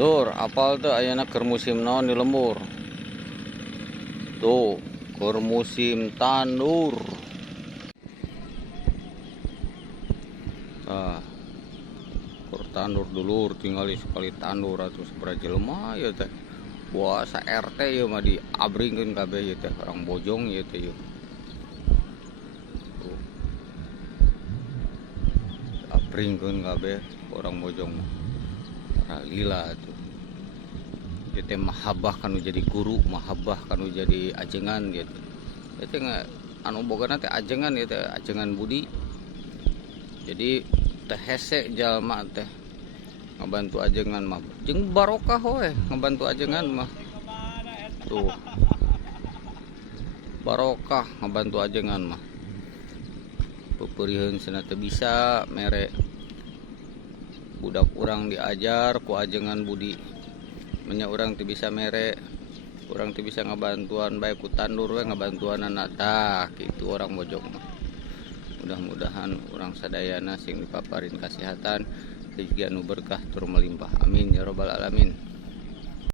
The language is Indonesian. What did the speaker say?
Lur, apal tuh ayana keur musim naon di lembur. Tuh, keur musim tandur. Nah, keur tandur dulur tinggali sekali tandur atuh sabaraha jelema ya teh. Puasa RT ya mah diabringkeun kabeh ya teh, orang bojong ya teh ya. Tuh, diabringkeun kabeh orang bojong. Lila tuh. Kita mahabbah kanu jadi guru, mahabbah kanu jadi ajengan gitu. Itu nggak anu bogana teh ajengan ya teh, ajengan budi. Jadi teh hese jalma teh ngabantu ajengan mah. Jeung barokah we ngabantu ajengan mah. Tuh. Barokah ngabantu ajengan mah. Pepeurieun cenah teu bisa mere budak urang diajar ku ajengan budi. Nya urang teu bisa mere, urang teu bisa ngabantuan bae ku tandur we ngabantuanana tah kitu orang bojong mah. Mudah-mudahan urang sadayana sing dipaparin kasehatan rezeki anu berkah tur melimpah. Amin ya rabbal alamin.